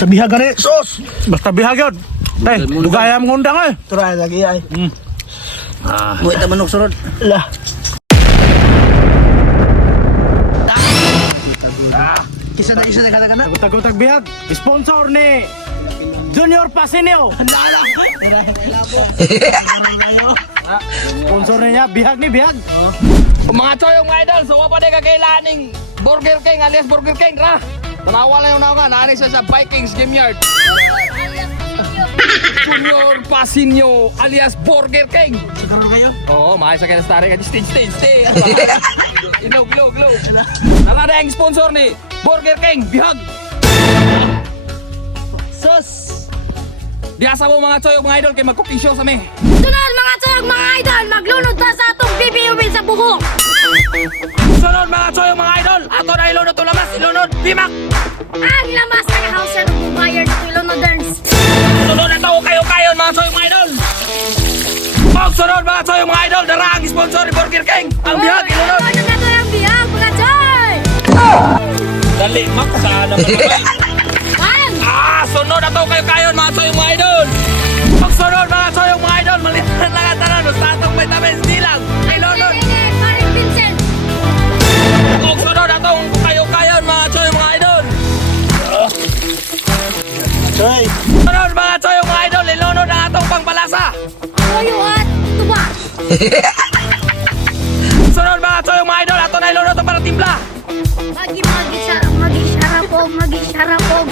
Basta bihag gani, sus! Basta bihag yun. Tay, dugaya mong undang eh. Turay lagi ay. Buhay ta manok sunod. Lah. Isa na kana. Gutag-gutag bihag. Sponsor ni Junior Pasinio. Sponsor niya, bihag ni bihag. Mga choyong mga idol, so wapa din kakailaning Burger King alias Burger King ra. Tanawa lang yung nawa nga, naanay siya sa Vikings Game Yard. Junior Pasinio alias Burger King. Siguro kayo. Oo, maayos sa kaya stare ka. Stage. Inog. Tara na yung sponsor ni Burger King, bihag. Sus. Diasa mo mga choyong mga idol, kay mag-cooking show sa me. Sunod mga tsarag mga idol, maglunod ta sa atong BBUB sa buhok. Sunod mga choyong mga idol, ato na ilunod to lamas, ilunod, bimak. Ang lamas ng house na bubayar ng ilunoders. Sunod na to kayo mga choyong mga idol. Pag sunod mga choyong mga idol, dara ang sponsor ni Burger King, ang bihag, ilunod. Ano na to yung bihag mga choy? Dali, mak, saan naman naman. Bang! Sunod na to kayo mga choyong mga idol. Pag sunod mga choyong mga idol, malitan lang ang tanan, basta atong vitamins, di lang, ilunod. Paring Vincent. Pag sunod na to kayo mga choyong mga idol. Turay. Sunod mga choyong mga idol, ilunod ang atong pangpalasa. Tuyo at tuba. Sunod mga choyong mga idol, ato na ilunod to para timpla. Magi-sarapog.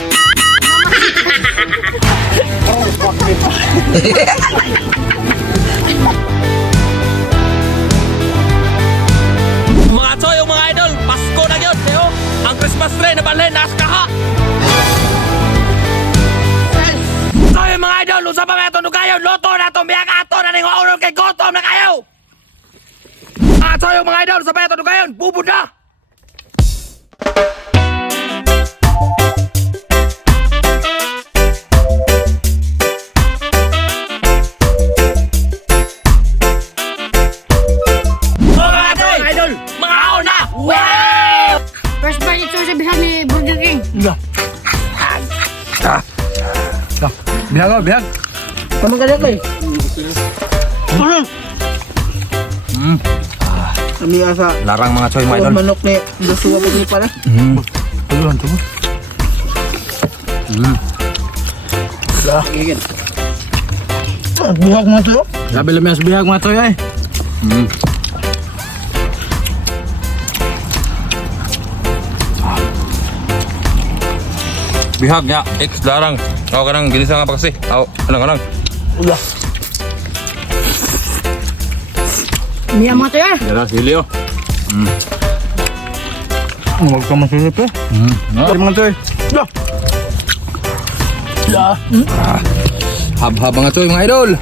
Mga choyong mga idol, Pasko na yun, kayo. Ang Christmas tree na balhin, naskaha. Choyong mga idol, usa pa may tunog kayo, luto na itong biyak ato na ning maunod kay gutom na kayo. Choyong mga idol, usa pa may tunog kayo, bubod na. First bite ito sa bihag ni Burger King. Lah. Bihag oh, bihag. Tama ka dito eh. Kami asa. Larang mga choy mga idol. Manok ni Joshua pag ni pala. Tuloy, tuloy. Lah. Gigit. Bihag mo to. Sabi lang yung bihag mga toy ay. Bihag niya, larang. Ako ka nang ginisa nga pa kasi. Ako, anang. Lah. Niya mga to yan. Yara, sili oh. Huwag ka masilip eh. Dari mga toy. Lah. Lah. Hab-hab mga choy mga idol.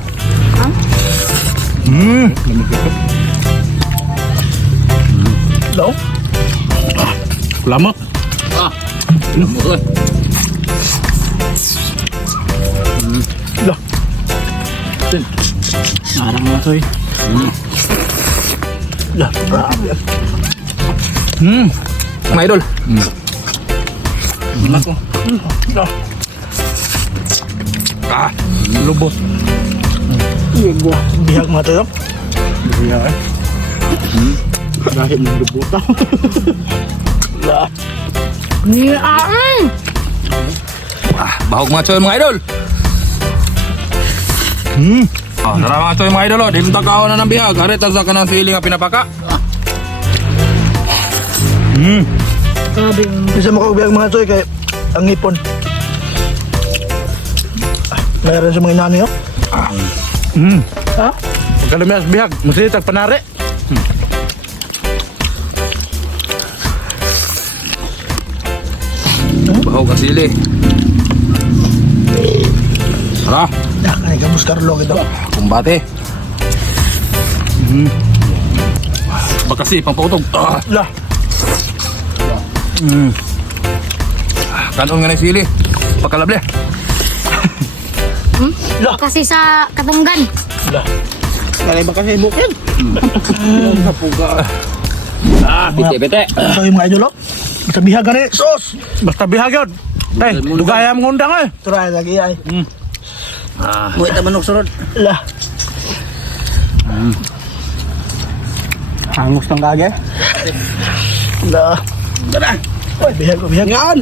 Lah. Lamok. Lamot. Lah. Larang mga toy. Lah. Grabe. Mga idol. Ako. Lah. Lubot. Bihag mo to. Bihag eh. Dahil ng lubot ako. Lah. Niya Bahog mga choy mga idol. Tara mga choy mga idol oh. Di mo takaw na ng bihag. Harita sa kanang sili nga pinapaka. Bisa mo bihag mga toy kay ang ngipon. Mayroon sa mga inani oh. Ha? Pagkalamiyas bihag, masilitag panari. Bahog ang sili. Tara. Dah kay Gabus Carlo gitu. Kumbate. Bakasi, pamputog. Lah. Kanon nga na sili. Pagkalable. kasi sa katunggan. Lah. Kali ba kasi bukid? Pite-pite. So yung mga idol oh. Basta bihag gani, sus! Basta bihag yun. Tay, dugaya mong undang eh. Turay lagi ay. Muwi ta manok sunod. Lah. Hangus ng kage. Lah. Tara. Oy, bihag ko bihag. Ngaan.